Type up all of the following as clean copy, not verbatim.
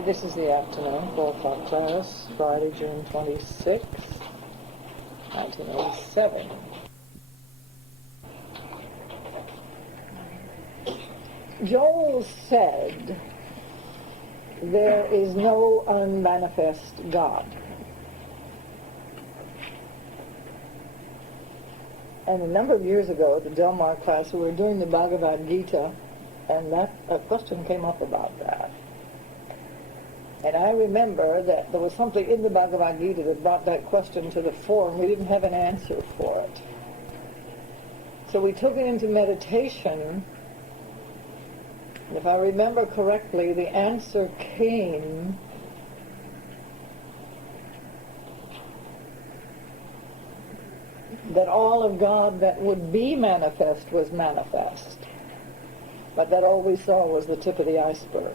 Okay, this is the afternoon, 4 o'clock class, Friday, June 26, 1987. Joel said, there is no unmanifest God. And a number of years ago at the Del Mar class, we were doing the Bhagavad Gita, and a question came up about that. And I remember that there was something in the Bhagavad Gita that brought that question to the fore, and we didn't have an answer for it. So we took it into meditation, and if I remember correctly, the answer came that all of God that would be manifest was manifest, but that all we saw was the tip of the iceberg.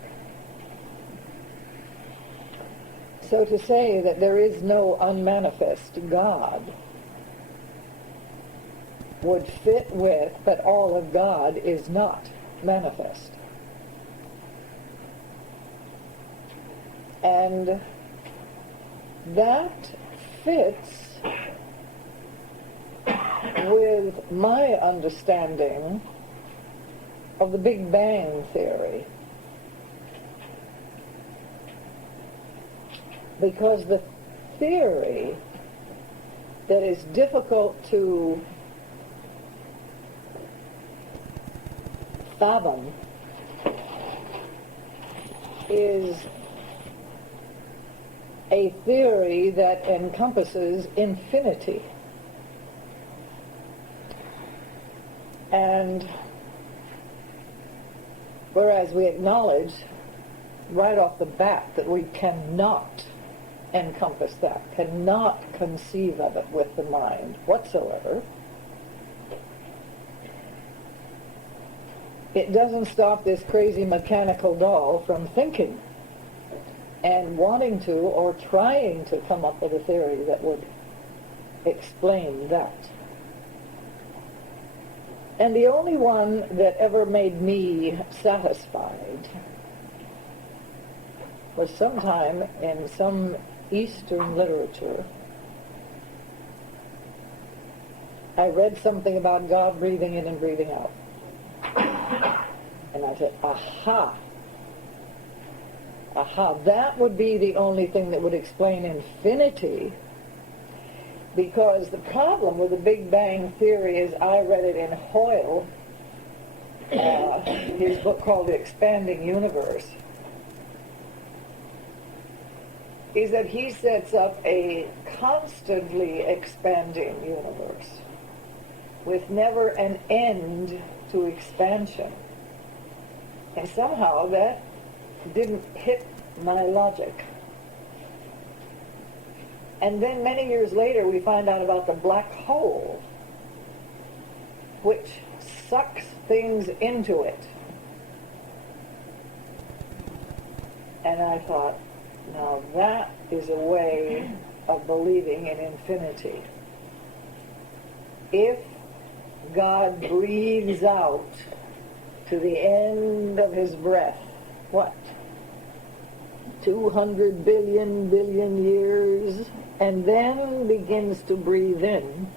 So to say that there is no unmanifest God would fit with, but all of God is not manifest. And that fits with my understanding of the Big Bang Theory. Because the theory that is difficult to fathom is a theory that encompasses infinity. And whereas we acknowledge right off the bat that we cannot encompass that, cannot conceive of it with the mind whatsoever, it doesn't stop this crazy mechanical doll from thinking and wanting to or trying to come up with a theory that would explain that. And the only one that ever made me satisfied was sometime in some Eastern literature. I read something about God breathing in and breathing out. And I said, aha, that would be the only thing that would explain infinity. Because the problem with the Big Bang Theory is, I read it in Hoyle, his book called The Expanding Universe, is that he sets up a constantly expanding universe with never an end to expansion. And somehow that didn't hit my logic. And then many years later we find out about the black hole, which sucks things into it. And I thought, now that is a way of believing in infinity. If God breathes out to the end of his breath, what? 200 billion years, and then begins to breathe in,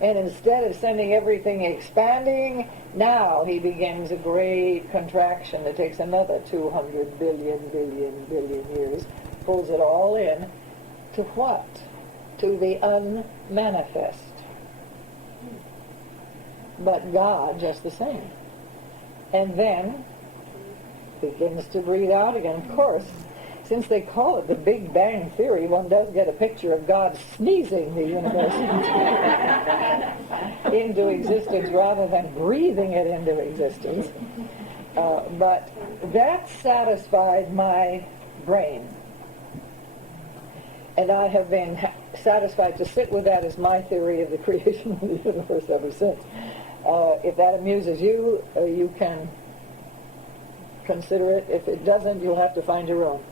and instead of sending everything expanding, now he begins a great contraction that takes another 200 billion years, pulls it all in, to what? To the unmanifest. But God just the same. And then begins to breathe out again. Of course, since they call it the Big Bang Theory, one does get a picture of God sneezing the universe into existence rather than breathing it into existence. But that satisfied my brain. And I have been satisfied to sit with that as my theory of the creation of the universe ever since. If that amuses you, you can consider it. If it doesn't, you'll have to find your own.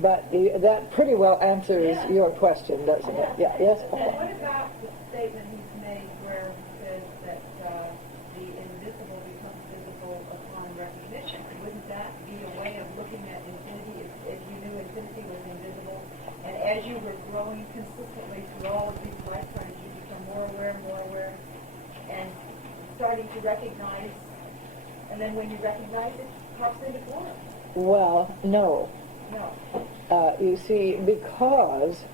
But that pretty well answers your question, doesn't it? Yeah. Yes. What about the statement he's made where he says that the invisible becomes visible upon recognition? Wouldn't that be waiting to recognize, and then when you recognize it, pops into form. Well, no. No. You see, because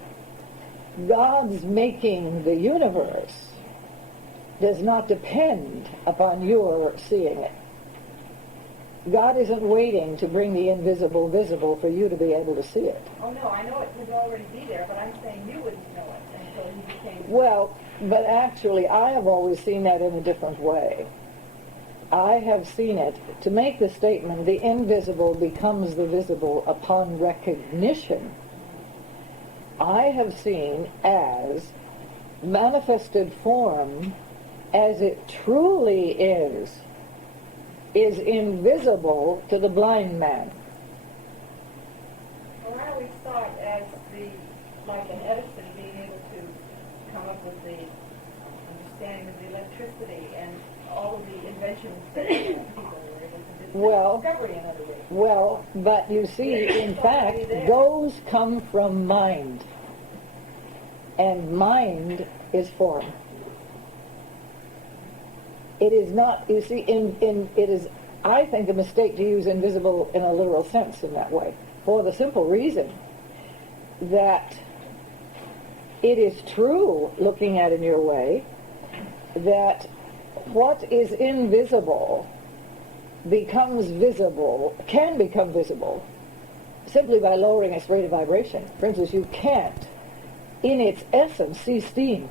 God's making the universe does not depend upon your seeing it. God isn't waiting to bring the invisible visible for you to be able to see it. Oh no, I know it would already be there, but I'm saying you wouldn't know it until you became... Well, but actually, I have always seen that in a different way. I have seen it to make the statement, the invisible becomes the visible upon recognition. I have seen as manifested form as it truly is invisible to the blind man. Well, I always saw it as like an Edison being able to come up with the understanding of the electricity and all of the inventions that people were able to do. Well, Discovery, in other words. well, but you see, in fact, those come from mind. And mind is form. It is not, you see, it is, I think, a mistake to use invisible in a literal sense in that way, for the simple reason that it is true, looking at it in your way, that what is invisible becomes visible, can become visible, simply by lowering its rate of vibration. For instance, you can't, in its essence, see steam.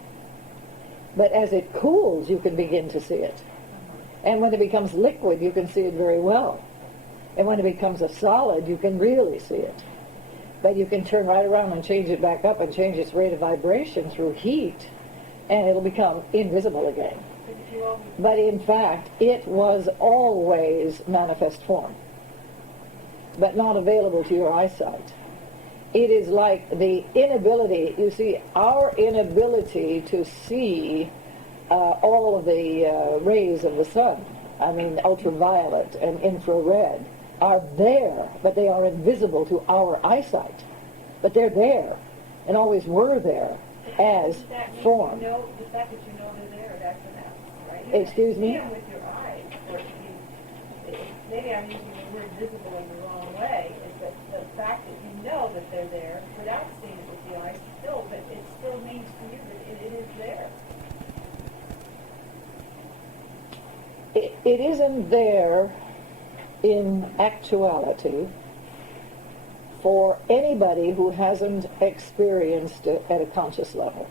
But as it cools, you can begin to see it. And when it becomes liquid, you can see it very well. And when it becomes a solid, you can really see it. But you can turn right around and change it back up and change its rate of vibration through heat, and it'll become invisible again. But in fact, it was always manifest form, but not available to your eyesight. It is like the inability, you see, our inability to see all of the rays of the sun, I mean ultraviolet and infrared, are there, but they are invisible to our eyesight. But they're there, and always were there, as form. The fact that you know they're there, that's enough, right? Excuse me? You see them with your eyes. Or maybe I'm using the word visible in the wrong way. Is that the fact that you know that they're there without seeing it with the eyes, still, but it still means to you that it is there. It isn't there in actuality for anybody who hasn't experienced it at a conscious level.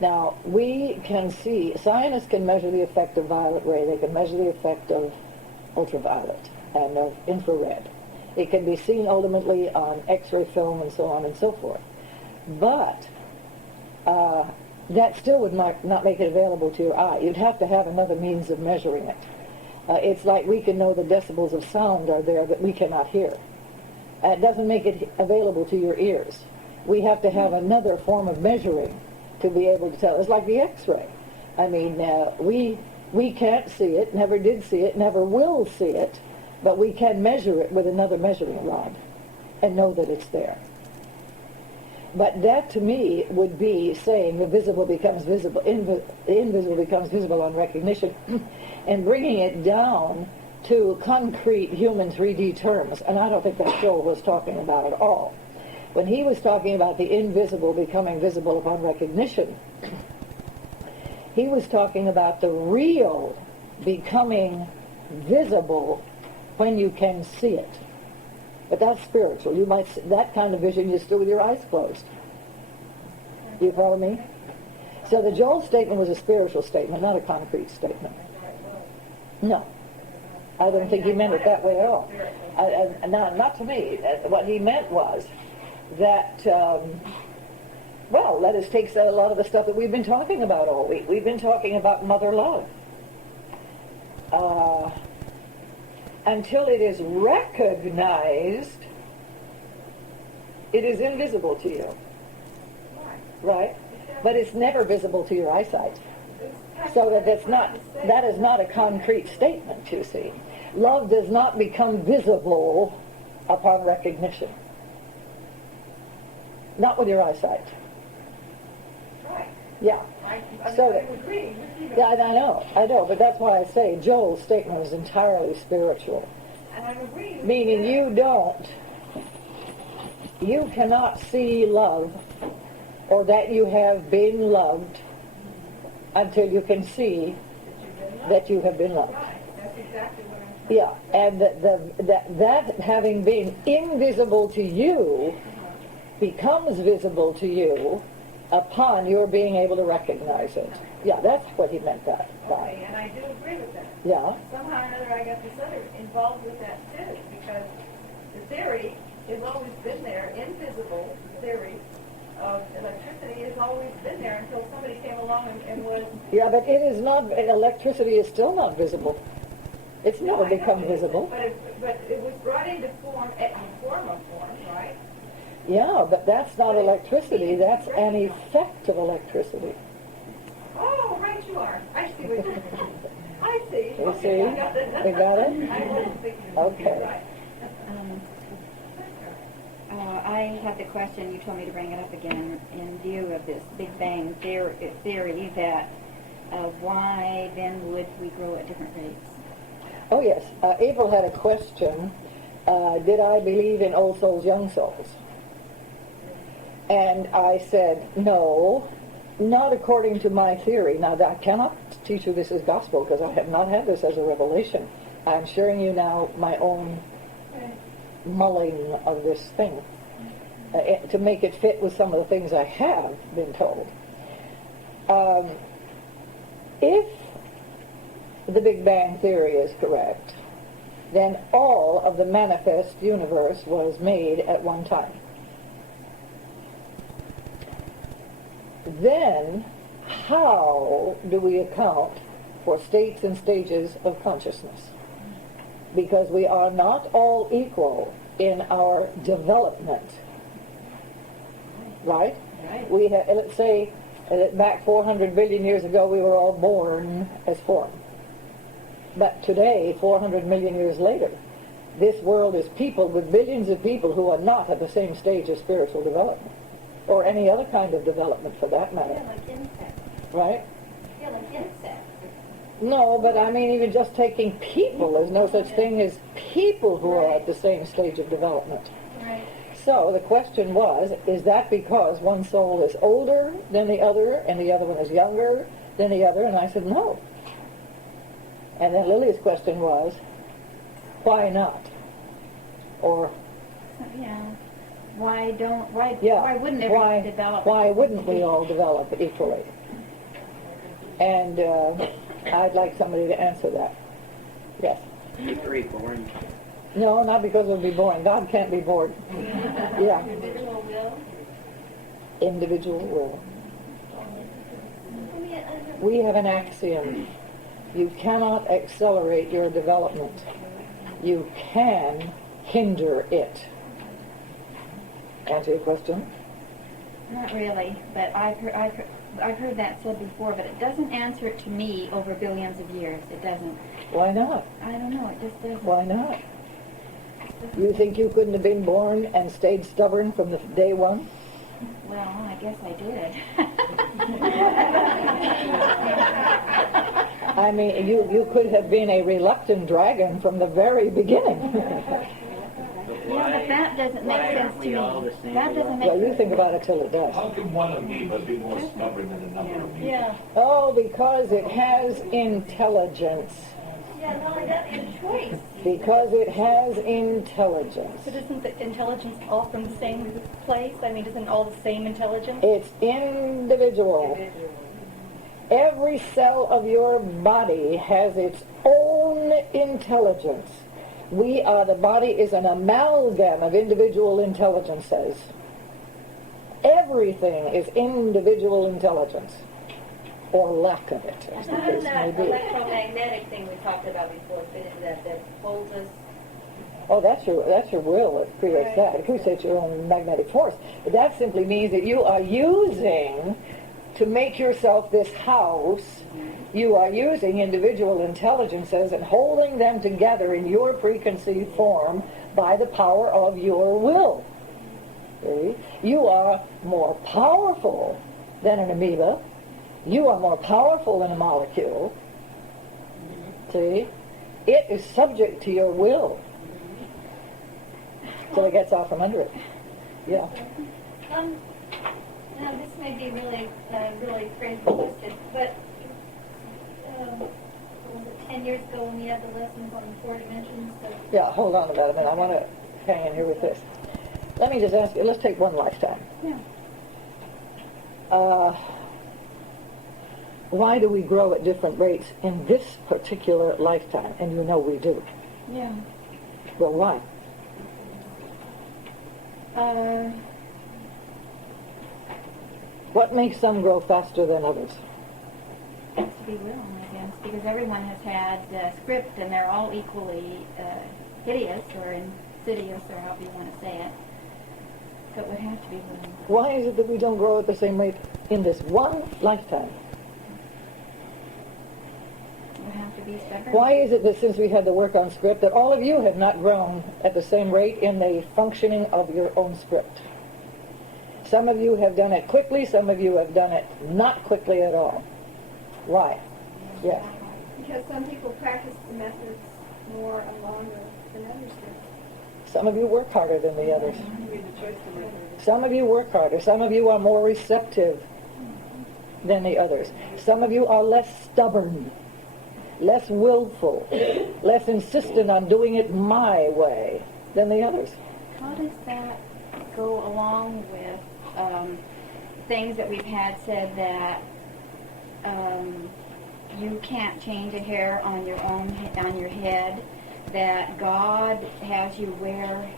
Now, we can see, scientists can measure the effect of violet ray, they can measure the effect of ultraviolet and of infrared. It can be seen ultimately on X-ray film and so on and so forth. But that still would not make it available to your eye. You'd have to have another means of measuring it. It's like we can know the decibels of sound are there, but we cannot hear. It doesn't make it available to your ears. We have to have another form of measuring to be able to tell. It's like the X-ray. I mean, we can't see it, never did see it, never will see it, but we can measure it with another measuring rod and know that it's there. But that, to me, would be saying the visible becomes visible, the invisible becomes visible on recognition, and bringing it down to concrete human 3D terms. And I don't think that Joel was talking about at all. When he was talking about the invisible becoming visible upon recognition, he was talking about the real becoming visible when you can see it. But that's spiritual. You might see that kind of vision just do with your eyes closed. Do you follow me? So the Joel statement was a spiritual statement, not a concrete statement. No. I don't think he meant it that way at all. Not to me. What he meant was that, let us take a lot of the stuff that we've been talking about all week. We've been talking about mother love. Until it is recognized, it is invisible to you. Right? But it's never visible to your eyesight. So that is not a concrete statement, you see. Love does not become visible upon recognition. Not with your eyesight. Right. Yeah. So I'm agreeing with you. yeah, I know, but that's why I say Joel's statement is entirely spiritual. And I'm agreeing with Meaning you cannot see love or that you have been loved until you can see that you have been loved. Right, that's exactly what I'm Yeah, and that having been invisible to you becomes visible to you upon your being able to recognize it. Yeah, that's what he meant that by. Okay, and I do agree with that. Yeah. Somehow or another I got this other involved with that too, because the theory has always been there, invisible theory of electricity has always been there until somebody came along and was... Yeah, but it is not, electricity is still not visible. It's never become visible. But it was brought into form, in form of form, right? Yeah, but that's not electricity, that's an effect of electricity. Oh, right you are. I see what you're I see. You Okay, see? I got that. You got it? I wasn't thinking. Okay. Right. I had the question, you told me to bring it up again, in view of this Big Bang theory that why then would we grow at different rates? Oh yes, April had a question, did I believe in old souls, young souls? And I said, no, not according to my theory. Now, I cannot teach you this as gospel because I have not had this as a revelation. I'm sharing you now my own mulling of this thing to make it fit with some of the things I have been told. If the Big Bang theory is correct, then all of the manifest universe was made at one time. Then, how do we account for states and stages of consciousness? Because we are not all equal in our development. Right? Right. We have, let's say, back 400 billion years ago, we were all born as form. But today, 400 million years later, this world is peopled with billions of people who are not at the same stage of spiritual development, or any other kind of development for that matter. Yeah, like insects. Right? Yeah, like insects. No, but I mean, even just taking people, there's no such thing as people who are at the same stage of development. Right. So the question was, is that because one soul is older than the other, and the other one is younger than the other? And I said, no. And then Lily's question was, why not? Or, Yeah. Why wouldn't everyone develop? Why wouldn't we all develop equally? And I'd like somebody to answer that. Yes. Be very boring. No, not because it would be boring. God can't be bored. Yeah. Individual will? Individual will. We have an axiom. You cannot accelerate your development. You can hinder it. Answer your question? Not really, but I've heard that said before, but it doesn't answer it to me over billions of years. It doesn't. Why not? I don't know. It just doesn't. Why not? You think you couldn't have been born and stayed stubborn from the day one? Well, I guess I did. I mean, you could have been a reluctant dragon from the very beginning. Yeah, but that doesn't make sense to me. That doesn't make Well, you sense. think about it till it does. How can one amoeba be more stubborn than another amoeba? Yeah. Oh, because it has intelligence. Yeah, not only that, it's a choice. Because it has intelligence. But isn't the intelligence all from the same place? I mean, isn't all the same intelligence? It's individual. Every cell of your body has its own intelligence. The body is an amalgam of individual intelligences. Everything is individual intelligence, or lack of it, as the How does case may that be. electromagnetic thing we talked about before fit into that holds us? Oh, that's your will that creates that. It creates your own magnetic force. But that simply means that you are using, to make yourself this house, you are using individual intelligences and holding them together in your preconceived form by the power of your will. See? You are more powerful than an amoeba. You are more powerful than a molecule. See? It is subject to your will. So it gets out from under it. Yeah. Now this may be really crazy question, but was it 10 years ago when we had the lessons on the 4 dimensions? Yeah, hold on about a minute. I want to hang in here with this. Let me just ask you, let's take one lifetime. Yeah. Why do we grow at different rates in this particular lifetime? And you know we do. Yeah. Well, why? What makes some grow faster than others? Has to be will, I guess, because everyone has had script and they're all equally hideous or insidious or however you want to say it. So it would have to be will. Why is it that we don't grow at the same rate in this one lifetime? It would have to be stubborn. Why is it that since we had to work on script that all of you have not grown at the same rate in the functioning of your own script? Some of you have done it quickly, some of you have done it not quickly at all. Why? Yes. Because some people practice the methods more and longer than others do. Some of you work harder than the others. Some of you work harder. Some of you are more receptive than the others. Some of you are less stubborn, less willful, less insistent on doing it my way than the others. How does that go along with things that we've had said that you can't change a hair on your head, that God has you where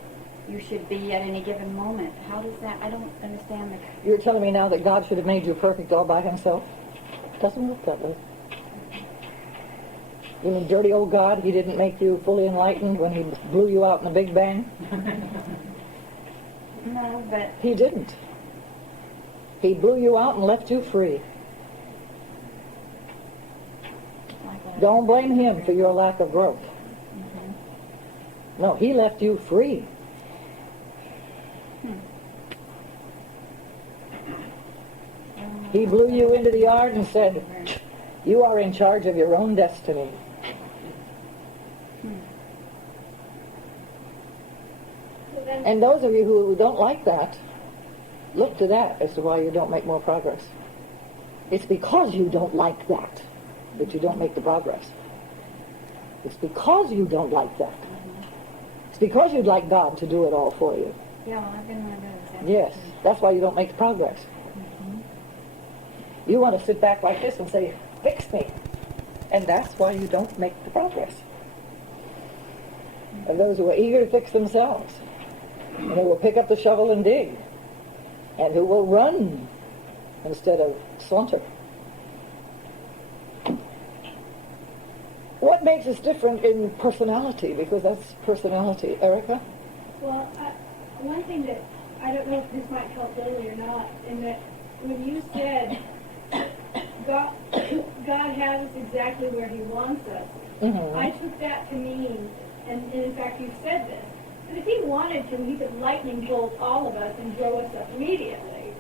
you should be at any given moment? How does that? I don't understand the. You're telling me now that God should have made you perfect all by himself? Doesn't work that way. You mean dirty old God, he didn't make you fully enlightened when he blew you out in the Big Bang? No, but He didn't. He blew you out and left you free. Don't blame him for your lack of growth. No, he left you free. He blew you into the yard and said, you are in charge of your own destiny. And those of you who don't like that, look to that as to why you don't make more progress. It's because you don't like that you don't make the progress. It's because you don't like that. It's because you'd like God to do it all for you. yeah, well, I've been wondering that. Yes, that's why you don't make the progress. You want to sit back like this and say, fix me. And that's why you don't make the progress. And those who are eager to fix themselves, and who will pick up the shovel and dig, and who will run instead of saunter. What makes us different in personality? Because that's personality. Erica? Well, one thing that I don't know if this might help Lily or not, in that when you said God has us exactly where he wants us, I took that to mean, and in fact you've said this, that if he wanted to, he could lightning bolt all of us and grow us up immediately.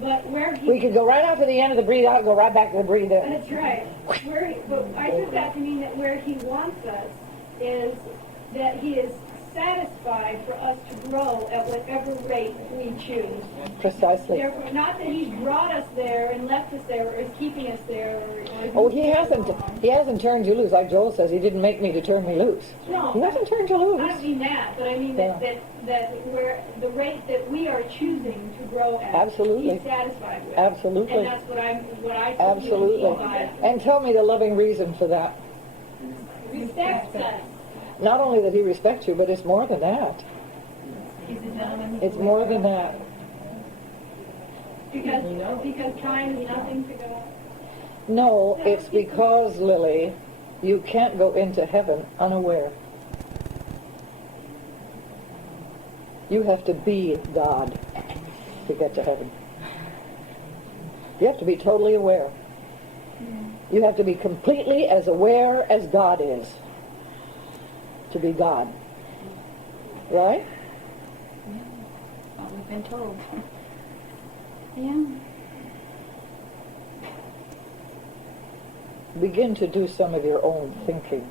But where he... We could go right out to the end of the breathe out and go right back to the breathe in. That's right. But I took that to mean that where he wants us is that he is satisfied for us to grow at whatever rate we choose. Precisely. Therefore, not that he's brought us there and left us there or is keeping us there. Oh, he hasn't turned you loose. Like Joel says, he didn't make me to turn me loose. No. He hasn't turned you I loose. don't mean that, but I mean that where the rate that we are choosing to grow at, Absolutely. he's satisfied with. Absolutely. And that's what I Absolutely. And tell me the loving reason for that. Respects us. Not only that he respects you, but it's more than that. It's more than that. Because time is nothing to go. No, it's because, Lily, you can't go into heaven unaware. You have to be God to get to heaven. You have to be totally aware. You have to be completely as aware as God is to be God. Right? What we've been told. Yeah. begin to do some of your own thinking.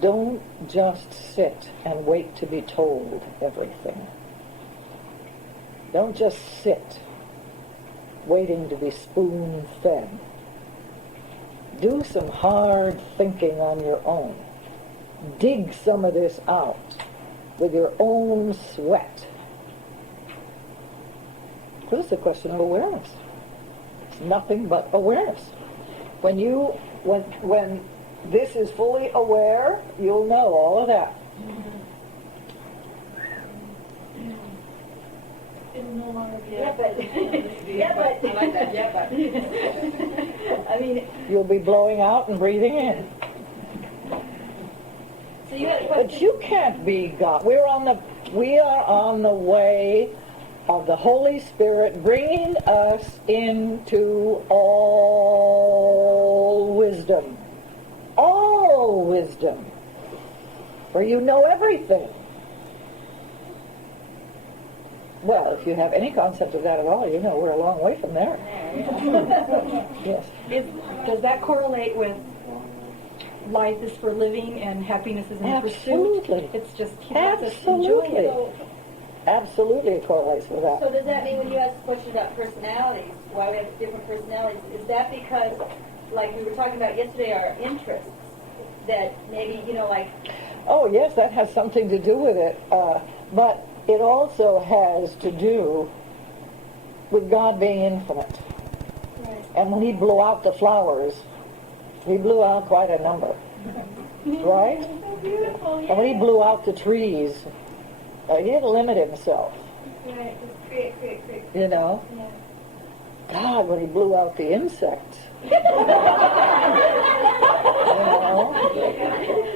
Don't just sit and wait to be told everything. Don't just sit waiting to be spoon-fed. Do some hard thinking on your own. Dig some of this out with your own sweat. Because it's a question of awareness. It's nothing but awareness. When this is fully aware, you'll know all of that. It'll no longer be Yeah, but, yeah, but. I like that, yeah, but. I mean, You'll be blowing out and breathing in. So you had a But question. you can't be God. We are on the way of the Holy Spirit bringing us into all wisdom. All wisdom. For you know everything. Well, if you have any concept of that at all, you know we're a long way from there. Yes. Does that correlate with life is for living and happiness is in Absolutely. pursuit? It's just let us enjoy Absolutely. it. Absolutely it correlates with So that. does that mean when you ask the question about personalities, why we have different personalities, is that because, like we were talking about yesterday, our interests, that maybe, like, Oh, yes, that has something to do with it. But it also has to do with God being infinite. And when he blew out the flowers, he blew out quite a number. Right? And when he blew out the trees, he didn't limit himself. right, just create. You know? Yeah. God, when he blew out the insects. You know?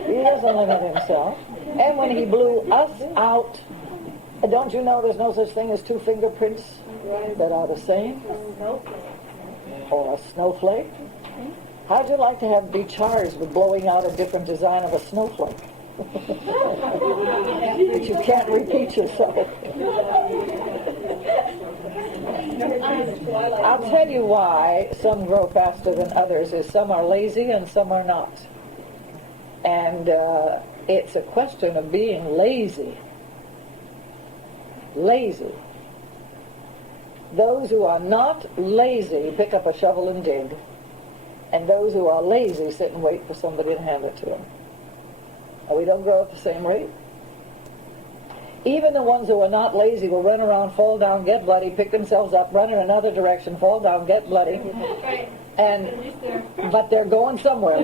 He doesn't limit himself. And when he blew us out, don't you know there's no such thing as two fingerprints that are the same? Or a snowflake? How'd you like to be charged with blowing out a different design of a snowflake? But you can't repeat yourself. I'll tell you why some grow faster than others is some are lazy and some are not. And it's a question of being lazy. Lazy. Those who are not lazy pick up a shovel and dig. And those who are lazy sit and wait for somebody to hand it to them. And we don't grow at the same rate. Even the ones who are not lazy will run around, fall down, get bloody, pick themselves up, run in another direction, fall down, get bloody. But they're going somewhere.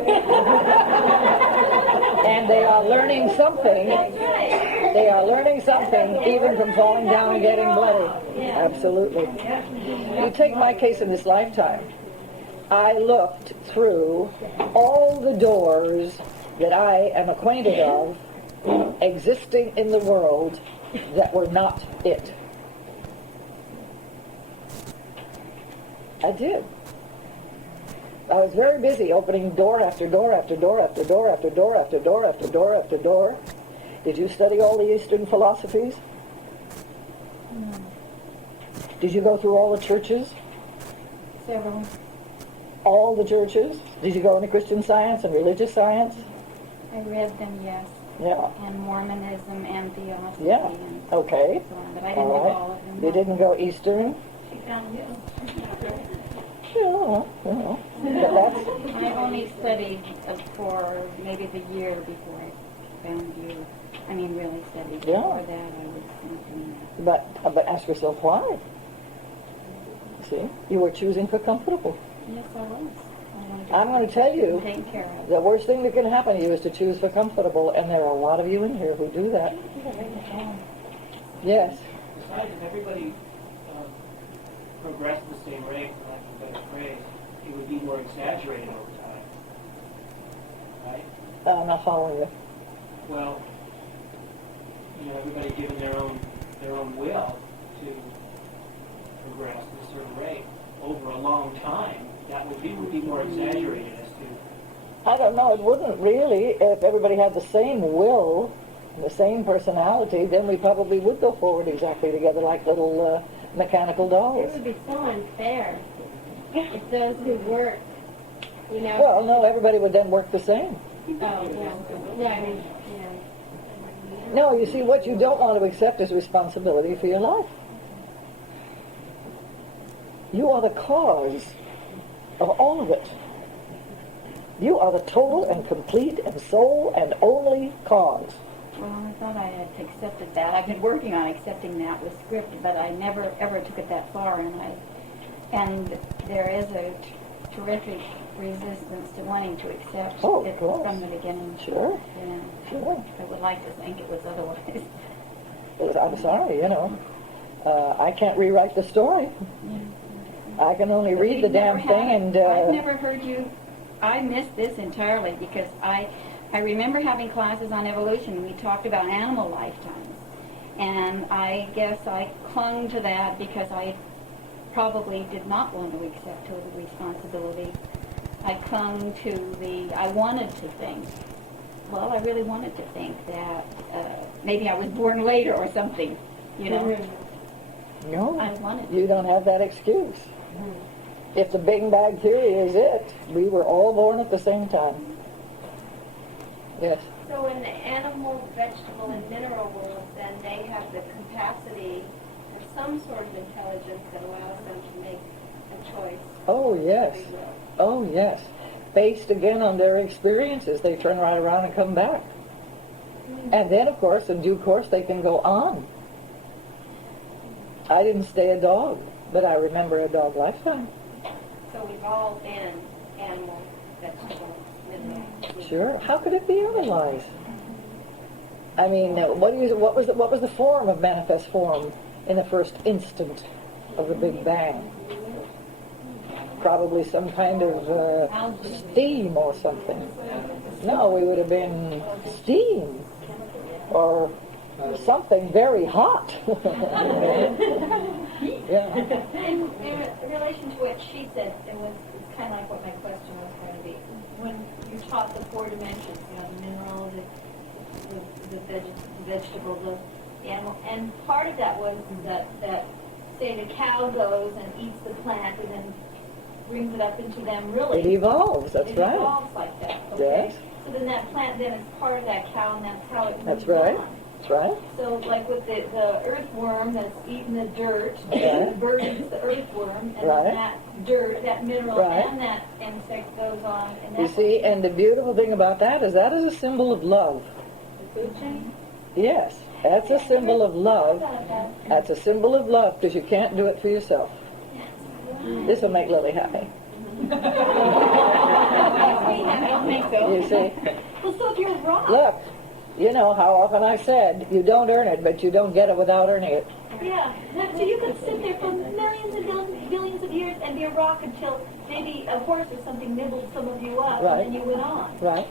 And they are learning something. They are learning something even from falling down and getting bloody. Absolutely. You take my case in this lifetime. I looked through all the doors that I am acquainted of existing in the world that were not it. I did. I was very busy opening door after door after door after door after door after door after door after door. Did you study all the Eastern philosophies? Did you go through all the churches? Several. All the churches? Did you go into Christian Science and religious science? I read them, yes. Yeah. And Mormonism and theosophy Yeah. and Okay. so on. But I didn't All do right. all of them. You didn't go Eastern? she found you. Yeah. But that's, I only studied for maybe the year before I found you. I mean, really studied. Yeah. Before that, I was not doing that. but ask yourself why. See? You were choosing for comfortable. Yes, I was. I'm going to tell you, Taken care of. the worst thing that can happen to you is to choose for comfortable, and there are a lot of you in here who do that. Yes. Besides, if everybody progressed at the same rate, for lack of a better phrase, it would be more exaggerated over time. Right? I'm not following you. Well, everybody given their own will to progress at a certain rate over a long time, that would be more exaggerated as to. I don't know. It wouldn't really. If everybody had the same will, the same personality, then we probably would go forward exactly together like little mechanical It dolls. would be so unfair if those who work You know? Well, no, everybody would then work the same. Oh, well, yeah, I mean, No, you see, what you don't want to accept is responsibility for your life. You are the cause of all of it. You are the total and complete and sole and only cause. well, I thought I had accepted that. I've been working on accepting that with script, but I never ever took it that far, and there is a terrific resistance to wanting to accept Oh, of it course. from the beginning. Sure, Yeah. sure. I would like to think it was otherwise. I'm sorry, I can't rewrite the story. I can only read the We've never damn thing, had- and I've never heard you. I missed this entirely because I remember having classes on evolution. We talked about animal lifetimes, and I guess I clung to that because I probably did not want to accept total responsibility. I clung to I wanted to think. Well, I really wanted to think that maybe I was born later or something. no, I wanted. you don't have that excuse. If the Big Bang Theory is it, we were all born at the same time. Yes. So in the animal, vegetable, and mineral worlds, then they have the capacity for some sort of intelligence that allows them to make a choice. Oh, yes. Free will. Oh, yes. Based again on their experiences, they turn right around and come back. And then, of course, in due course, they can go on. I didn't stay a dog, but I remember a dog lifetime. So we've all been animal, vegetable, mineral. Sure. How could it be otherwise? I mean, what was the form of manifest form in the first instant of the Big Bang? Probably some kind of steam or something. No, we would have been steam or something very hot. Yeah. In relation to what she said, it's kind of like what my question was going to be. When you taught the four dimensions, the mineral, the vegetable, the animal, and part of that was that say the cow goes and eats the plant and then brings it up into them really. It evolves, that's it right. evolves like that, okay? Yes. So then that plant then is part of that cow and that's how it moves That's right. on. That's right. So like with the earthworm that's eating the dirt, Okay. the bird eats the earthworm, and Right. then that dirt, that mineral, Right. and that insect goes on. And You that see, and the beautiful thing about that is a symbol of love. the food chain. Yes, that's a symbol of love. I That's a symbol of love because you can't do it for yourself. This will make Lily happy. don't think so. You see? Well, so if you're wrong, Look, you know how often I said, you don't earn it, but you don't get it without earning it. yeah. So you could sit there for millions and billions of years and be a rock until maybe a horse or something nibbled some of you up, Right. and then you went on. Right?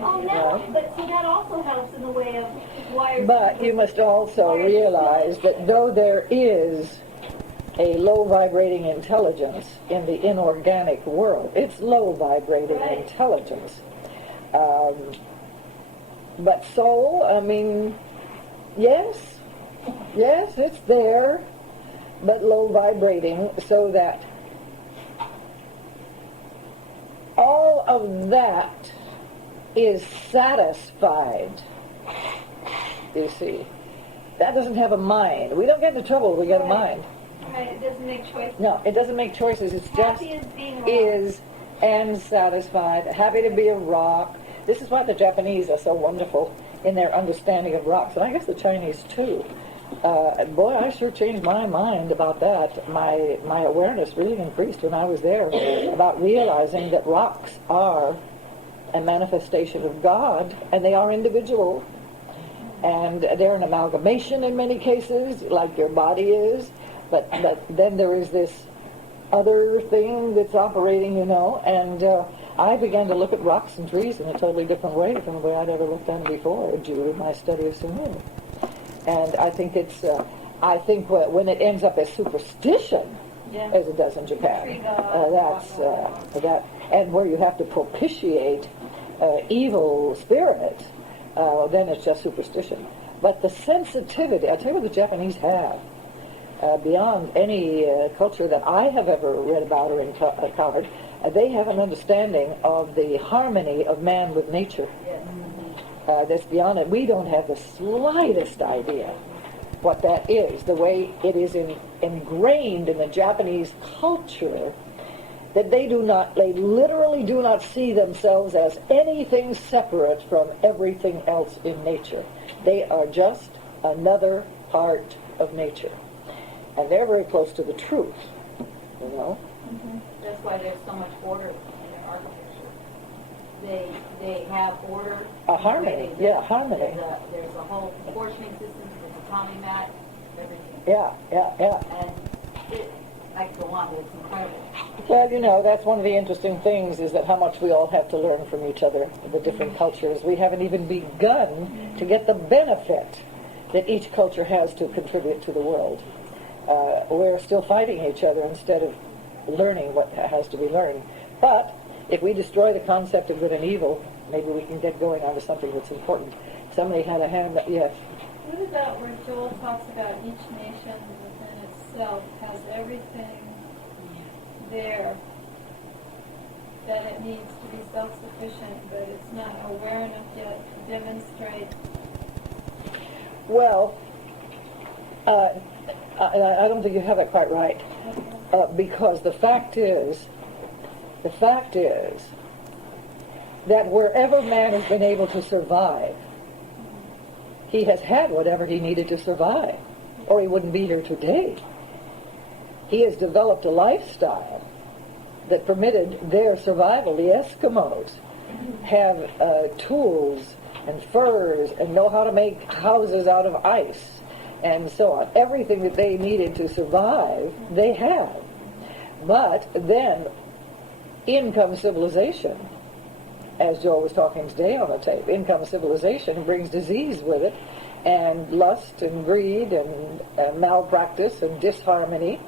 Oh, no, Right. but so that also helps in the way of wires. But you must also realize that though there is a low vibrating intelligence in the inorganic world, it's low vibrating Right. intelligence. But soul, I mean, yes, it's there, but low vibrating, so that all of that is satisfied. You see, that doesn't have a mind. We don't get into trouble if we get a mind. Right, it doesn't make choices. No, it doesn't make choices. It's just Happy as being wrong. is and satisfied, happy to be a rock. This is why the Japanese are so wonderful in their understanding of rocks, and I guess the Chinese too. Boy, I sure changed my mind about that. My awareness really increased when I was there about realizing that rocks are a manifestation of God, and they are individual, and they're an amalgamation in many cases, like your body is. But then there is this other thing that's operating, and I began to look at rocks and trees in a totally different way from the way I'd ever looked at them before due to my study of Muhl. And I think when it ends up as superstition, Yeah. as it does in Japan, Tree god, that, and where you have to propitiate evil spirits, then it's just superstition. But the sensitivity, I tell you what the Japanese have. beyond any culture that I have ever read about or encountered. They have an understanding of the harmony of man with nature. That's beyond it. We don't have the slightest idea what that is, the way it is ingrained in the Japanese culture, that they literally do not see themselves as anything separate from everything else in nature. They are just another part of nature. And they're very close to the truth, you know. That's why there's so much order in their architecture. They have order. Harmony, harmony. There's a whole portioning system, there's a Tommy mat, everything. Yeah. And I could go on, but it's incredible. Well, you know, that's one of the interesting things, is that how much we all have to learn from each other, the different cultures. We haven't even begun to get the benefit that each culture has to contribute to the world. We're still fighting each other instead of learning what has to be learned. But if we destroy the concept of good and evil, maybe we can get going on to something that's important. Somebody had a hand up, yes. What about where Joel talks about each nation within itself has everything there that it needs to be self-sufficient, but it's not aware enough yet to demonstrate? Well, I don't think you have it quite right, because the fact is that wherever man has been able to survive, he has had whatever he needed to survive, or he wouldn't be here today. He has developed a lifestyle that permitted their survival. The Eskimos have tools and furs and know how to make houses out of ice and so on. Everything that they needed to survive, they have. But then in comes civilization, as Joel was talking today on the tape. In comes civilization, brings disease with it, and lust and greed and malpractice and disharmony,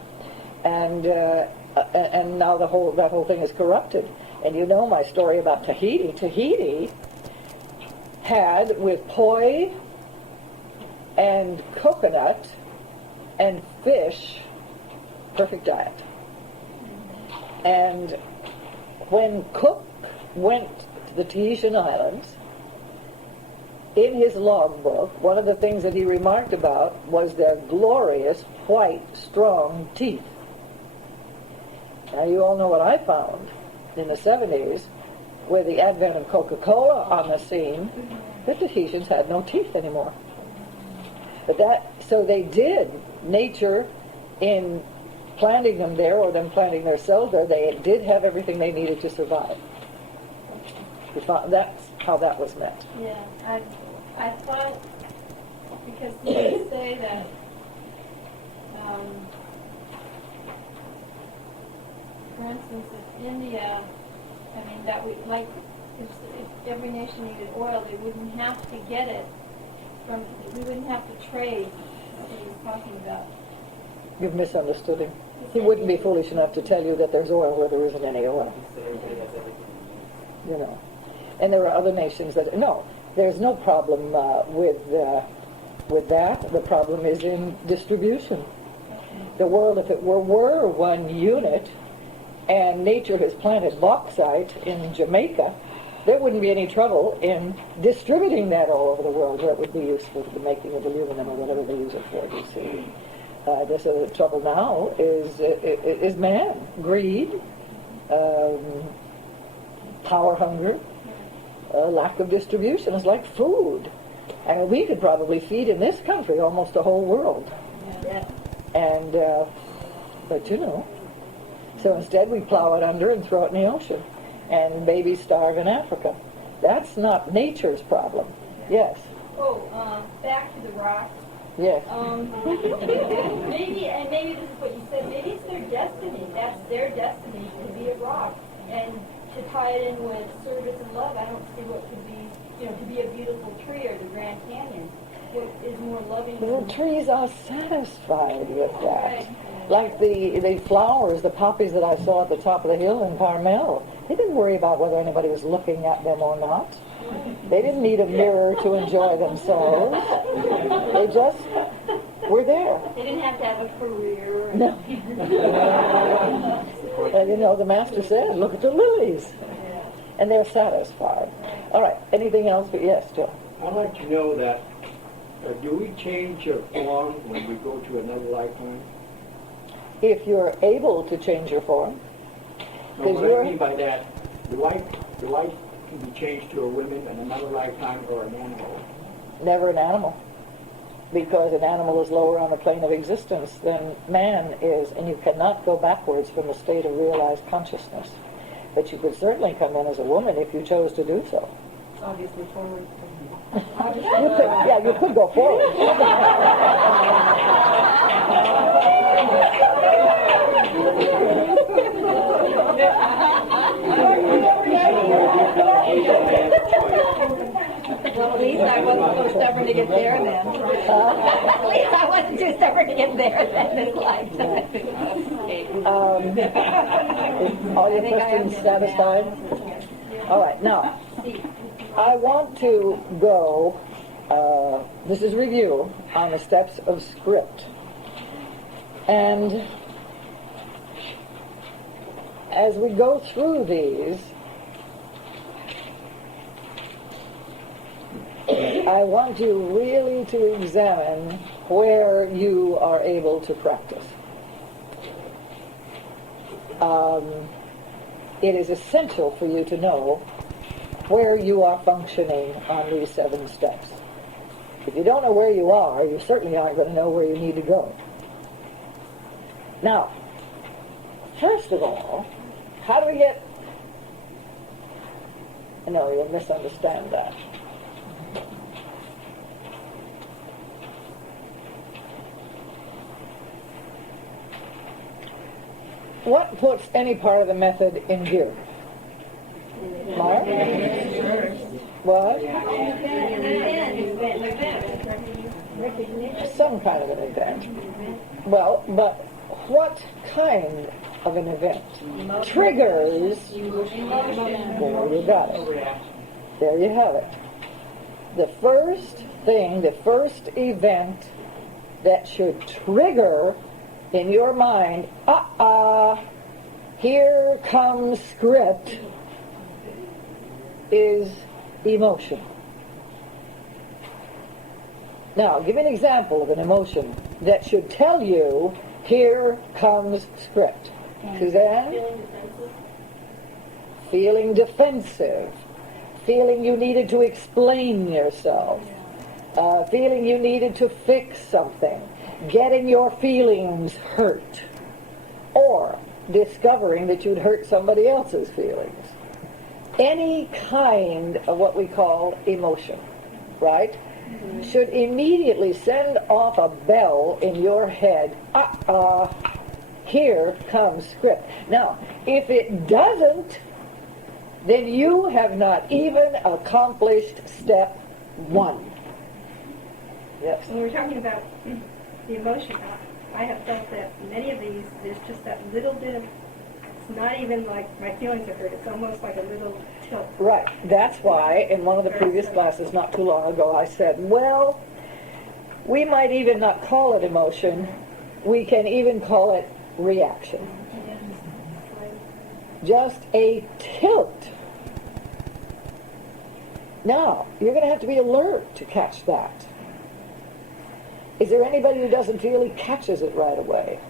and now that whole thing is corrupted. And you know my story about Tahiti. Tahiti had, with poi and coconut and fish, perfect diet. And when Cook went to the Tahitian Islands, in his logbook, one of the things that he remarked about was their glorious, white, strong teeth. Now, you all know what I found in the 70s, with the advent of Coca-Cola on the scene. The Tahitians had no teeth anymore. So they did, nature, in planting them there, or them planting their cells there, they did have everything they needed to survive. That's how that was met. Yeah, I thought, because you say that for instance, in India, I mean, that we, like, if every nation needed oil, they wouldn't have to get it we wouldn't have to trade, what he was talking about. You've misunderstood him. He wouldn't be foolish enough to tell you that there's oil where there isn't any oil. You know. And there are other nations that, no, there's no problem with that. The problem is in distribution. The world, if it were one unit, and nature has planted bauxite in Jamaica, there wouldn't be any trouble in distributing that all over the world where it would be useful for the making of aluminum or whatever they use it for, you see. The trouble now is man, greed, power hunger, lack of distribution. It's like food. I mean, we could probably feed in this country almost a whole world. Yeah. And, but you know, so instead we plow it under and throw it in the ocean. And babies starve in Africa. That's not nature's problem. Yes. Back to the rock. Yes. Maybe this is what you said. Maybe it's their destiny. That's their destiny, to be a rock, and to tie it in with service and love. I don't see what could be, to be a beautiful tree or the Grand Canyon. What is more loving? The trees are satisfied with that. Like the flowers, the poppies that I saw at the top of the hill in Carmel. They didn't worry about whether anybody was looking at them or not. They didn't need a mirror to enjoy themselves. were there. They didn't have to have a career. No. And you know, the master said, look at the lilies. And they're satisfied. All right, anything else? Yes, Joe. I'd like to know that, do we change our form when we go to another lifetime? If you're able to change your form. No, what I mean by that, do I can be changed to a woman in another lifetime or an animal? Never an animal. Because an animal is lower on the plane of existence than man is, and you cannot go backwards from a state of realized consciousness. But you could certainly come in as a woman if you chose to do so. Obviously forward. You could go forward. Well, at least I wasn't so stubborn to get there then. At least I wasn't too stubborn to get there then in life. All your questions satisfied? All right, now, I want to go, this is review on the steps of script. And as we go through these, I want you really to examine where you are able to practice. It is essential for you to know where you are functioning on these 7 steps. If you don't know where you are, you certainly aren't going to know where you need to go. Now, first of all, how do we get... No, you'll misunderstand that. What puts any part of the method in gear? Mark? What? Some kind of an event. Well, but what kind of an event triggers? There you got it. There you have it. The first thing, the first event that should trigger in your mind, here comes script, is emotion. Now, give me an example of an emotion that should tell you, here comes script. Suzanne? Feeling defensive. Feeling you needed to explain yourself. Feeling you needed to fix something. Getting your feelings hurt. Or discovering that you'd hurt somebody else's feelings. Any kind of what we call emotion, right? Should immediately send off a bell in your head, here comes script. Now, if it doesn't, then you have not even accomplished step 1. Yes. When we're talking about the emotion, I have felt that many of these, there's just that little bit of, it's not even like my feelings are hurt, it's almost like a little tilt. Right. That's why in one of the previous classes not too long ago I said, well, we might even not call it emotion, we can even call it reaction. Just a tilt. Now, you're going to have to be alert to catch that. Is there anybody who doesn't feel he catches it right away?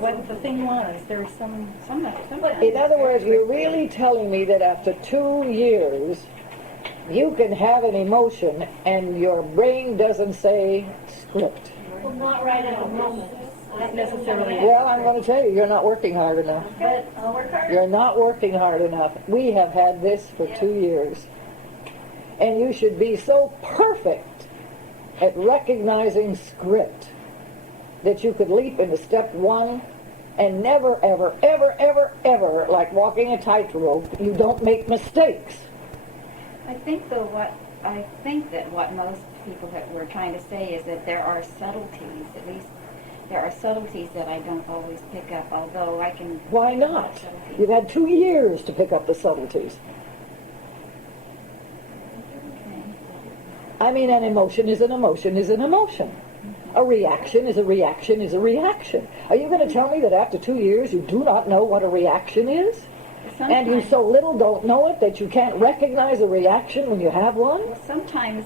What the thing was, there was sometimes. In other words, you're really telling me that after 2 years, you can have an emotion and your brain doesn't say script. Well, not right at the moment. Not necessarily. Well, I'm going to tell you, you're not working hard enough. But I'll work harder. You're not working hard enough. We have had this for 2 years. And you should be so perfect at recognizing script that you could leap into step 1 and never, ever, ever, ever, ever, like walking a tightrope, you don't make mistakes. I think that what most people were trying to say is that there are subtleties, at least there are subtleties that I don't always pick up, although I can... Why not? You've had 2 years to pick up the subtleties. I mean, an emotion is an emotion is an emotion. A reaction is a reaction is a reaction. Are you going to tell me that after 2 years you do not know what a reaction is? And you so little don't know it that you can't recognize a reaction when you have one? Well, sometimes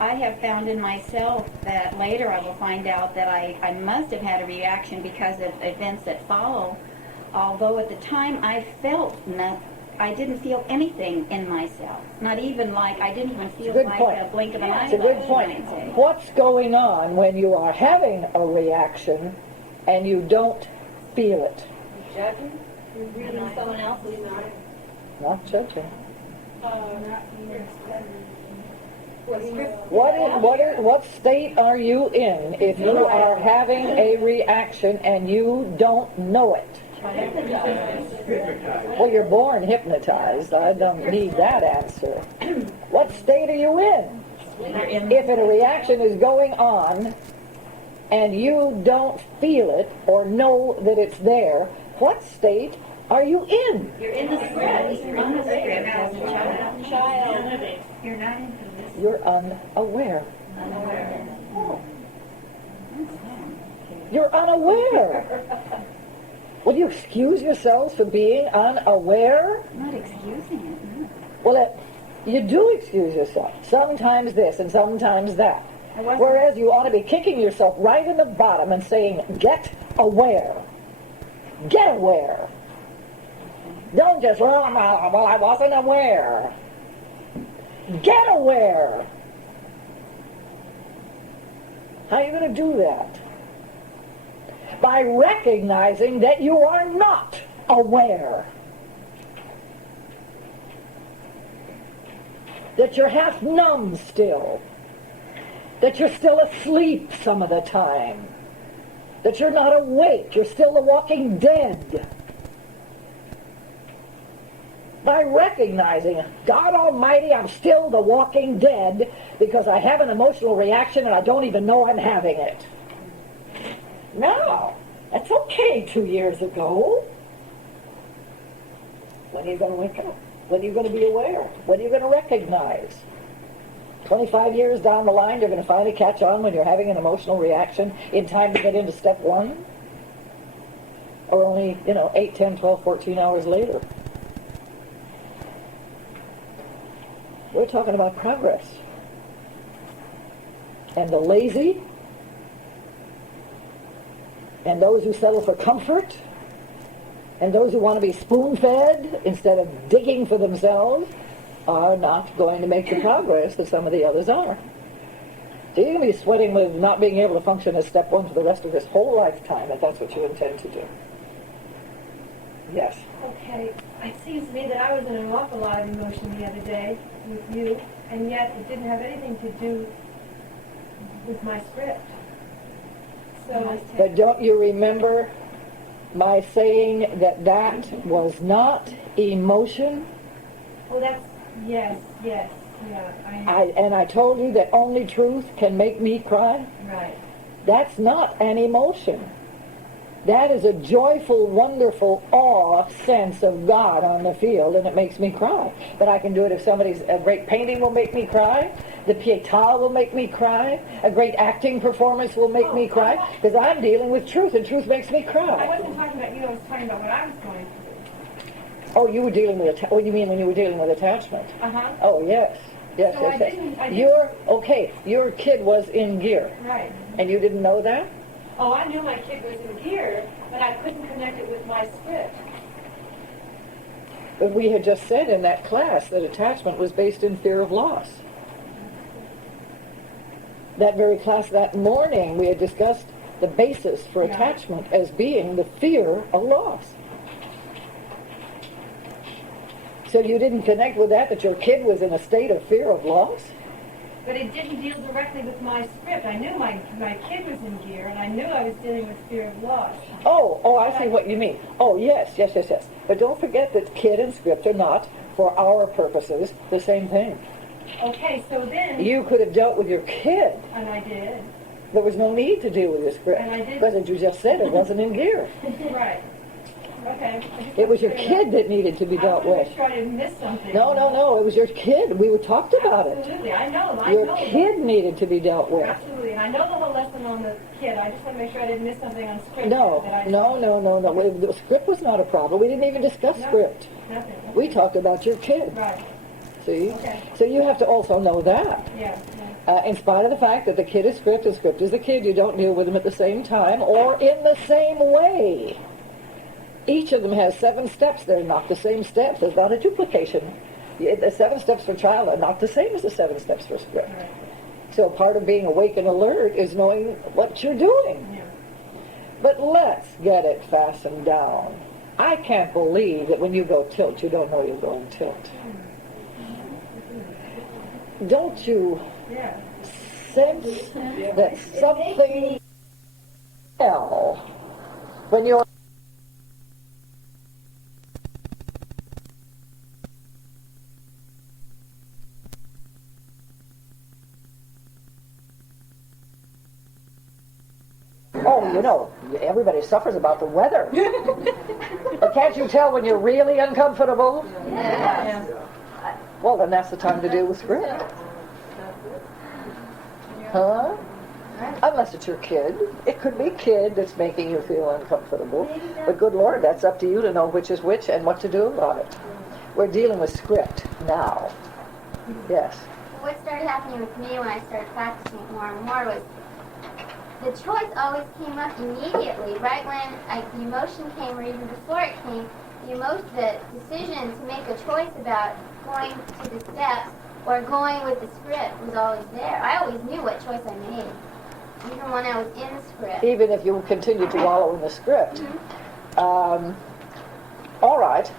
I have found in myself that later I will find out that I must have had a reaction because of events that follow, although at the time I didn't feel anything in myself. Not even like, I didn't even feel like a blink of an eye. It's a good point. What's going on when you are having a reaction and you don't feel it? Judging? You're reading someone else's mind. Not judging. What What state are you in if you are having a reaction and you don't know it? Well, you're born hypnotized. I don't need that answer. What state are you in? If a reaction is going on and you don't feel it or know that it's there, what state are you in? You're in the script. You're on the script as a child. You're not into this. You're unaware. You're unaware. Will you excuse yourselves for being unaware? I'm not excusing it. No. Well, you do excuse yourself. Sometimes this and sometimes that. Whereas you ought to be kicking yourself right in the bottom and saying, get aware. Get aware. Don't just, well, I wasn't aware. Get aware. How are you going to do that? By recognizing that you are not aware. That you're half numb still. That you're still asleep some of the time. That you're not awake. You're still the walking dead. By recognizing, God Almighty, I'm still the walking dead because I have an emotional reaction and I don't even know I'm having it. No, that's okay 2 years ago. When are you going to wake up? When are you going to be aware? When are you going to recognize? 25 years down the line, you're going to finally catch on when you're having an emotional reaction in time to get into step one? Or only, 8, 10, 12, 14 hours later? We're talking about progress. And the lazy, and those who settle for comfort, and those who want to be spoon-fed instead of digging for themselves are not going to make the progress that some of the others are. So you're going to be sweating with not being able to function as step one for the rest of this whole lifetime, if that's what you intend to do. Yes. Okay, it seems to me that I was in an awful lot of emotion the other day with you, and yet it didn't have anything to do with my script. So, but don't you remember my saying that was not emotion? well, that's, yes, yeah. I told you that only truth can make me cry? Right. That's not an emotion. That is a joyful, wonderful awe sense of God on the field, and it makes me cry. But I can do it if a great painting will make me cry, the Pietà will make me cry, a great acting performance will make me cry, because I'm dealing with truth, and truth makes me I cry. wasn't talking about you, I was talking about what I was going through. Oh, you were dealing with, what do you mean when you were dealing with attachment? Uh-huh. Oh, yes. Yes, So yes, I didn't- Your kid was in gear, Right. and you didn't know that? Oh, I knew my kid was in gear, but I couldn't connect it with my script. But we had just said in that class that attachment was based in fear of loss. That very class that morning, we had discussed the basis for attachment as being the fear of loss. So you didn't connect with that your kid was in a state of fear of loss? But it didn't deal directly with my script. I knew my kid was in gear, and I knew I was dealing with fear of loss. Oh, I see what you mean. Oh, yes. But don't forget that kid and script are not, for our purposes, the same thing. Okay, so then... You could have dealt with your kid. And I did. There was no need to deal with your script. And I did. Because as you just said, it wasn't in gear. Right. Okay. It was your kid that needed to be dealt I with. want to make sure I didn't miss something. No, it was your kid. We talked about it. Absolutely, I know. Your kid needed to be dealt with. Absolutely, and I know the whole lesson on the kid. I just want to make sure I didn't miss something on script. No. The script was not a problem. We didn't even discuss No. script. Nothing. We talked about your kid. Right. See? Okay. So you have to also know that. Yeah. In spite of the fact that the kid is script and script is the kid, you don't deal with them at the same time or in the same way. Each of them has 7 steps. They're not the same steps. There's not a duplication. The 7 steps for child are not the same as the 7 steps for script. Right. So part of being awake and alert is knowing what you're doing. Yeah. But let's get it fastened down. I can't believe that when you go tilt, you don't know you're going tilt. Don't you Yeah. sense that something else when you're everybody suffers about the weather. But can't you tell when you're really uncomfortable? Yeah. Well, then that's the time to deal with script. Huh? Unless it's your kid. It could be kid that's making you feel uncomfortable. But good Lord, that's up to you to know which is which and what to do about it. We're dealing with script now. Yes. What started happening with me when I started practicing it more and more was the choice always came up immediately, right when the emotion came, or even before it came. The decision to make a choice about going to the steps or going with the script was always there. I always knew what choice I made, even when I was in the script. Even if you continue to wallow in the script. Mm-hmm. All right.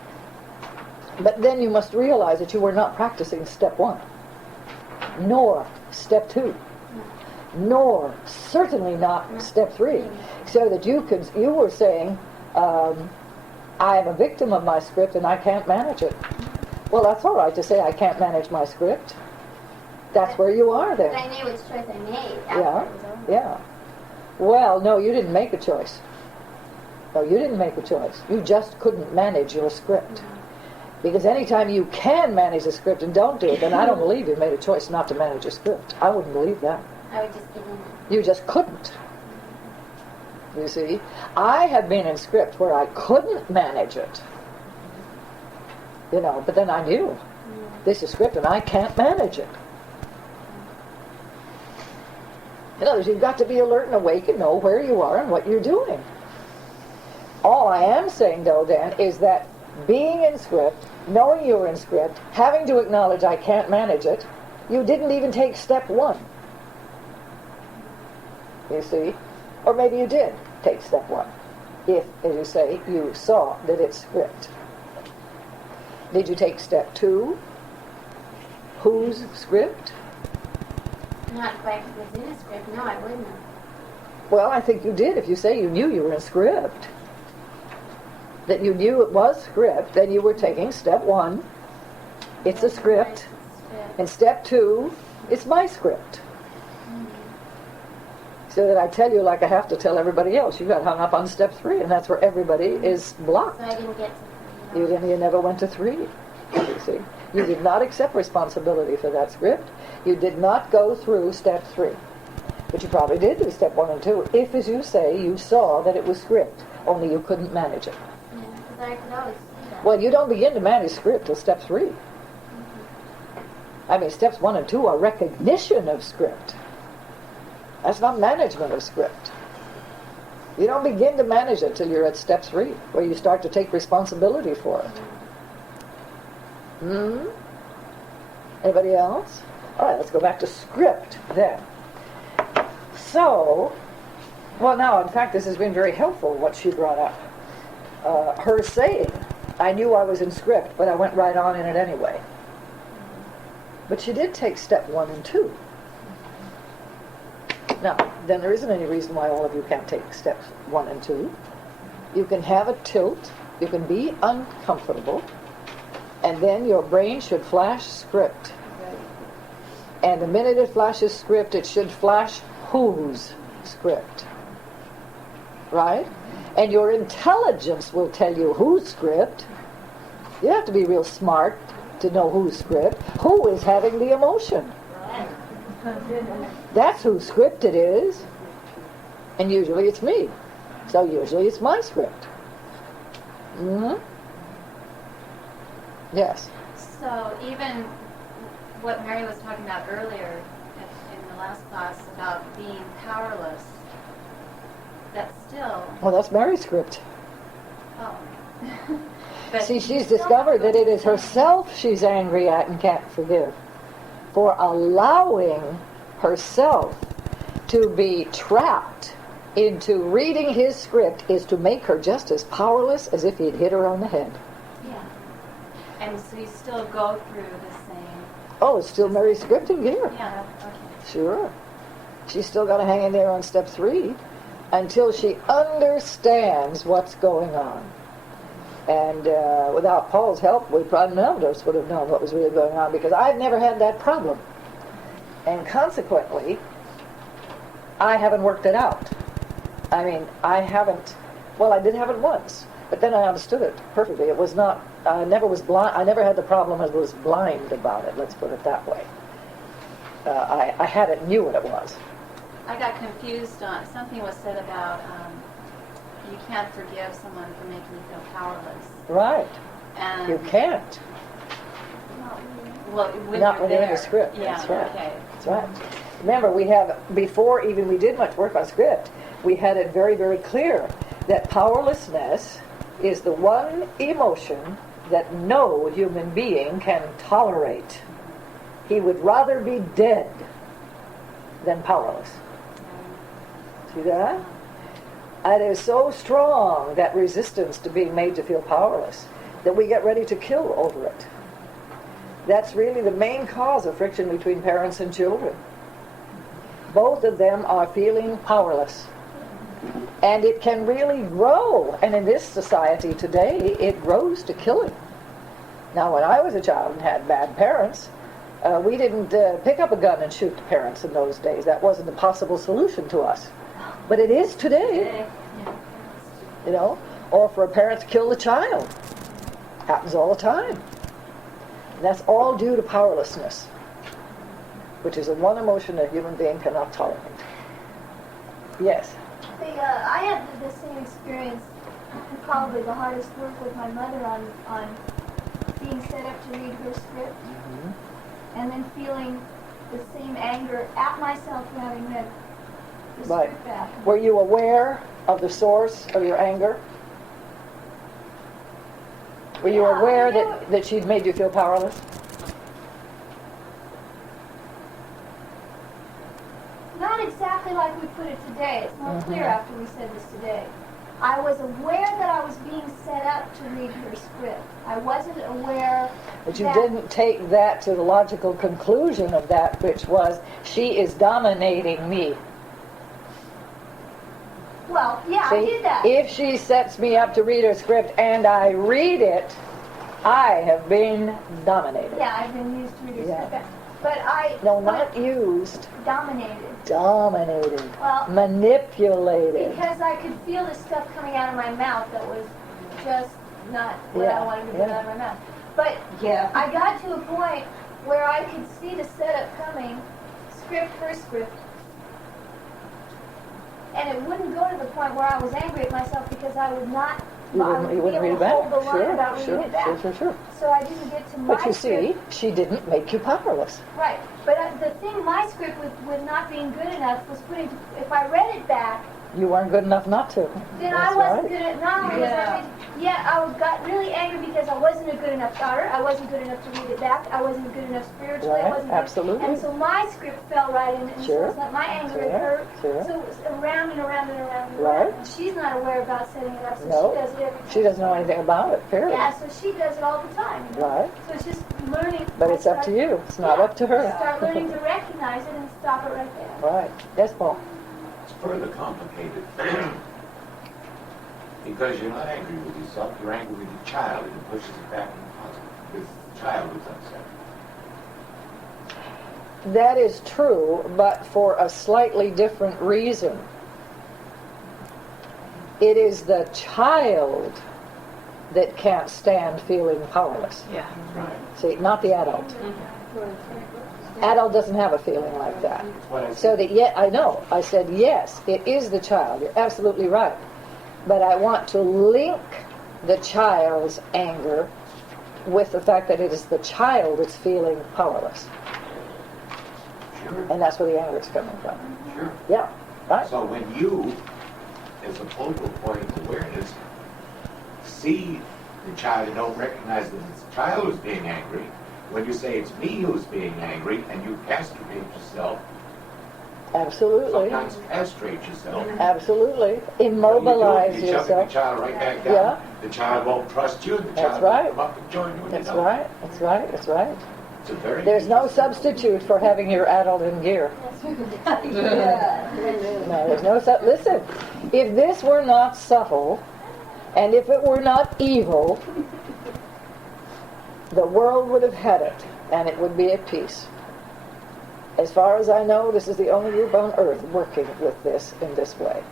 But then you must realize that you were not practicing step 1, nor step 2, nor certainly not step 3. So that you were saying, I am a victim of my script and I can't manage it. Well, that's all right to say I can't manage my script. That's where you are then. But I knew which choice I made after it was over. Yeah. Well, no, you didn't make a choice. No, you didn't make a choice. You just couldn't manage your script. Because anytime you can manage a script and don't do it, then I don't believe you made a choice not to manage a script. I wouldn't believe that. I would just give in. You just couldn't. You see? I have been in script where I couldn't manage it. But then I knew. This is script and I can't manage it. In other words, you've got to be alert and awake and know where you are and what you're doing. All I am saying, though, then, is that being in script, knowing you're in script, having to acknowledge I can't manage it, you didn't even take step 1. You see? Or maybe you did take step 1. If, as you say, you saw that it's script. Did you take step 2? Whose script? Not if I was in a script. No, I wouldn't have. Well, I think you did. If you say you knew you were in script, that you knew it was script, then you were taking step 1. It's a script. And step 2, it's my script. So that I tell you like I have to tell everybody else. You got hung up on step 3, and that's where everybody is blocked. So I didn't get to You never went to 3. You see, you did not accept responsibility for that script. You did not go through step 3, but you probably did do step 1 and 2. If, as you say, you saw that it was script, only you couldn't manage it. Yeah, because I could always see that. Well, you don't begin to manage script till step 3. I mean, steps 1 and 2 are recognition of script. That's not management of script. You don't begin to manage it till you're at step 3, where you start to take responsibility for it. Anybody else? All right, let's go back to script then. So, well, now, in fact, this has been very helpful, what she brought up. Her saying, I knew I was in script, but I went right on in it anyway. But she did take step 1 and 2. Now, then there isn't any reason why all of you can't take steps 1 and 2. You can have a tilt, you can be uncomfortable, and then your brain should flash script. And the minute it flashes script, it should flash whose script. Right? And your intelligence will tell you whose script. You have to be real smart to know whose script. Who is having the emotion? That's whose script it is. And usually it's me. So usually it's my script. Mm-hmm. Yes. So even what Mary was talking about earlier in the last class about being powerless, that's still... Well, that's Mary's script. Oh. But see, she's discovered that it is herself she's angry at and can't forgive. For allowing herself to be trapped into reading his script is to make her just as powerless as if he'd hit her on the head. Yeah. And so you still go through the same... Oh, it's still Mary's scripting here. Yeah, okay. Sure. She's still got to hang in there on step 3 until she understands what's going on. And without Paul's help, we probably none of us would have known what was really going on, because I've never had that problem. And consequently, I haven't worked it out. I mean, I haven't, well, I did have it once, but then I understood it perfectly. It was not, I never was blind, I never had the problem as was blind about it, let's put it that way. I had it, knew what it was. I got confused on, something was said about you can't forgive someone for making you feel powerless. Right. And You can't. Well, when Not you're within there. the script. Yeah, That's right. okay. That's right. Remember, we have, before even we did much work on script, we had it very, very clear that powerlessness is the one emotion that no human being can tolerate. He would rather be dead than powerless. See that? It is so strong, that resistance to being made to feel powerless, that we get ready to kill over it. That's really the main cause of friction between parents and children. Both of them are feeling powerless. And it can really grow. And in this society today, it grows to killing. Now, when I was a child and had bad parents, we didn't pick up a gun and shoot the parents in those days. That wasn't a possible solution to us. But it is today. You know, or for a parent to kill the child. Happens all the time. And that's all due to powerlessness, which is the one emotion a human being cannot tolerate. Yes? I had the same experience, probably the hardest work with my mother on being set up to read her script, and then feeling the same anger at myself for having read the Right. script back. Were you aware of the source of your anger? Were you Yeah, aware I knew- that she'd made you feel powerless? Not exactly like we put it today. It's more clear after we said this today. I was aware that I was being set up to read her script. I wasn't aware But you that... didn't take that to the logical conclusion of that, which was, she is dominating me. Well, yeah, See, I did that. if she sets me up to read her script and I read it, I have been dominated. Yeah, I've been used to read her Yeah. script. But I... No, not used. Dominated. Dominated. Well, manipulated. because I could feel the stuff coming out of my mouth that was just not what I wanted to get out of my mouth. But I got to a point where I could see the setup coming, script for script, and it wouldn't go to the point where I was angry at myself because I would not. You I wouldn't, would you wouldn't be read able it to back. hold the line about reading it back. Sure. So I didn't get to my But you see, script. she didn't make you powerless. Right. But the thing, my script with not being good enough was putting, if I read it back, You weren't good enough not to. then That's I wasn't right. good at, not only was I got really angry because I wasn't a good enough daughter, I wasn't good enough to read it back, I wasn't good enough spiritually, I Right, wasn't absolutely. good. And so my script fell right in, and Sure, so it's not my anger sure, at her. sure. So it was around and around and around and Right. around. And she's not aware about setting it up, so No, she does it every time. she doesn't know anything about it, period. Yeah, so she does it all the time. You know? Right. So it's just learning. But it's up to you. It's not up to her. Start learning to recognize it and stop it right there. Right. Yes, Paul. It's further complicated. Because you're not angry with yourself, you're angry with your child, and it pushes it back in the positive. Because the child is upset. That is true, but for a slightly different reason. It is the child that can't stand feeling powerless. Yeah. See, not the adult. Adult doesn't have a feeling like that. What I So that, yet, I know, I said, yes, it is the child. You're absolutely right. But I want to link the child's anger with the fact that it is the child that's feeling powerless. Sure. And that's where the anger is coming from. Sure. Yeah, right? So when you, as a focal point of awareness, see the child and don't recognize that it's the child who's being angry, when you say it's me who's being angry and you castrate yourself, Absolutely. sometimes castrate yourself, Immobilize what do you do? You shove yourself. the child right back down. Yeah. The child won't trust you, and the That's child right. will come up and join you. And That's you know. right, that's right, that's right. It's a very There's no interesting- substitute for having your adult in gear. No, there's no listen, if this were not subtle, and if it were not evil, the world would have had it, and it would be at peace. As far as I know, this is the only group on earth working with this in this way.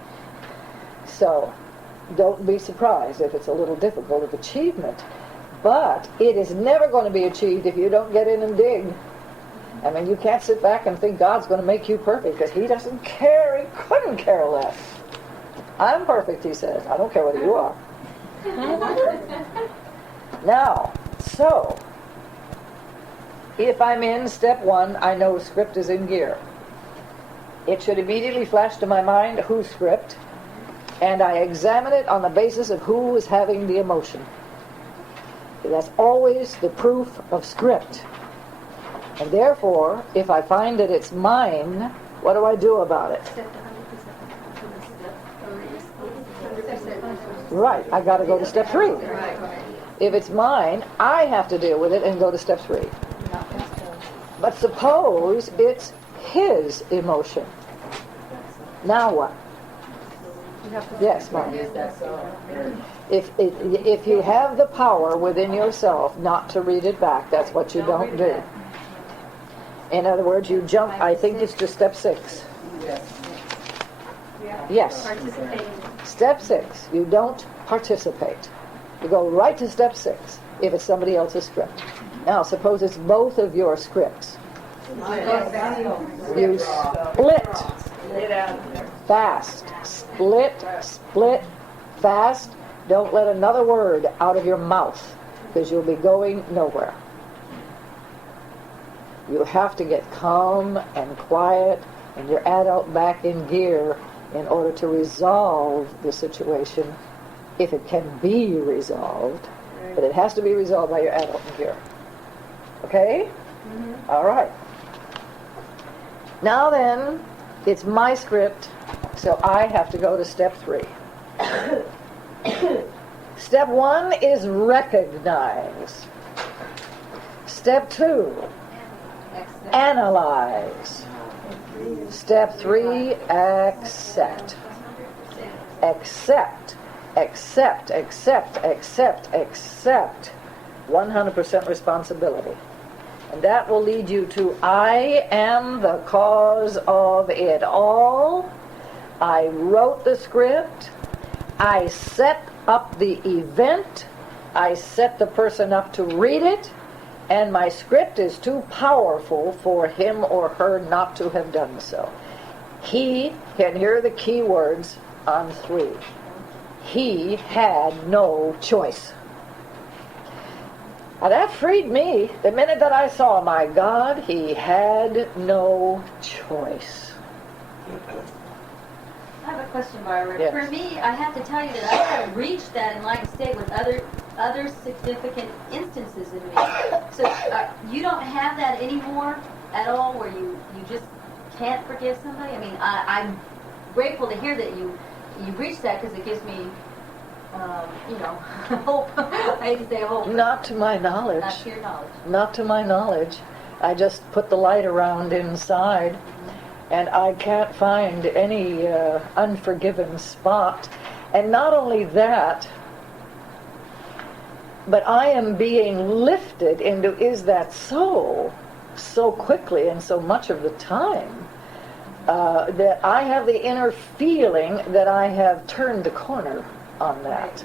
So, don't be surprised if it's a little difficult of achievement. But it is never going to be achieved if you don't get in and dig. I mean, you can't sit back and think God's going to make you perfect, because He doesn't care. He couldn't care less. I'm perfect, He says. I don't care whether you are. Now, so, if I'm in step 1, I know script is in gear. It should immediately flash to my mind whose script, and I examine it on the basis of who is having the emotion. That's always the proof of script. And therefore, if I find that it's mine, what do I do about it? Right, I got to go to step 3. If it's mine, I have to deal with it and go to step 3. But suppose it's his emotion. Now what? Yes, Mom. If you have the power within yourself not to read it back, that's what you don't do. In other words, you jump, I think it's to step 6. Yes. Step 6, you don't participate. You go right to step 6 if it's somebody else's script. Now, suppose it's both of your scripts. You split fast. Split fast. Don't let another word out of your mouth, because you'll be going nowhere. You have to get calm and quiet and your adult back in gear in order to resolve the situation, if it can be resolved. But it has to be resolved by your adult in gear. Okay? Mm-hmm. All right. Now then, it's my script, so I have to go to step 3. Step 1 is recognize. Step 2, analyze. Step 3, accept. Accept. 100% responsibility. And that will lead you to, I am the cause of it all. I wrote the script. I set up the event. I set the person up to read it. And my script is too powerful for him or her not to have done so. He, and here are the key words on 3. He had no choice. Now that freed me the minute that I saw, my God, he had no choice. I have a question, Barbara. Yes. For me, I have to tell you that I have reached that enlightened state with other significant instances in me. So you don't have that anymore at all, where you just can't forgive somebody? I mean, I'm grateful to hear that you reached that, because it gives me, hope. I hate to say hope. Not to my knowledge. Not to your knowledge. Not to my knowledge. I just put the light around inside, and I can't find any unforgiven spot. And not only that, but I am being lifted into, is that so quickly and so much of the time, that I have the inner feeling that I have turned the corner on that.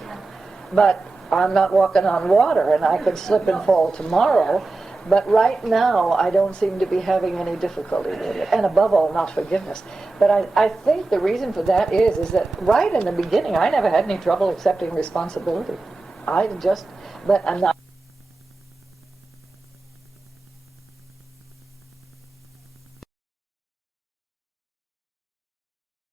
But I'm not walking on water, and I could slip and fall tomorrow. But right now, I don't seem to be having any difficulty with it. And above all, not forgiveness. But I think the reason for that is that right in the beginning, I never had any trouble accepting responsibility. But I'm not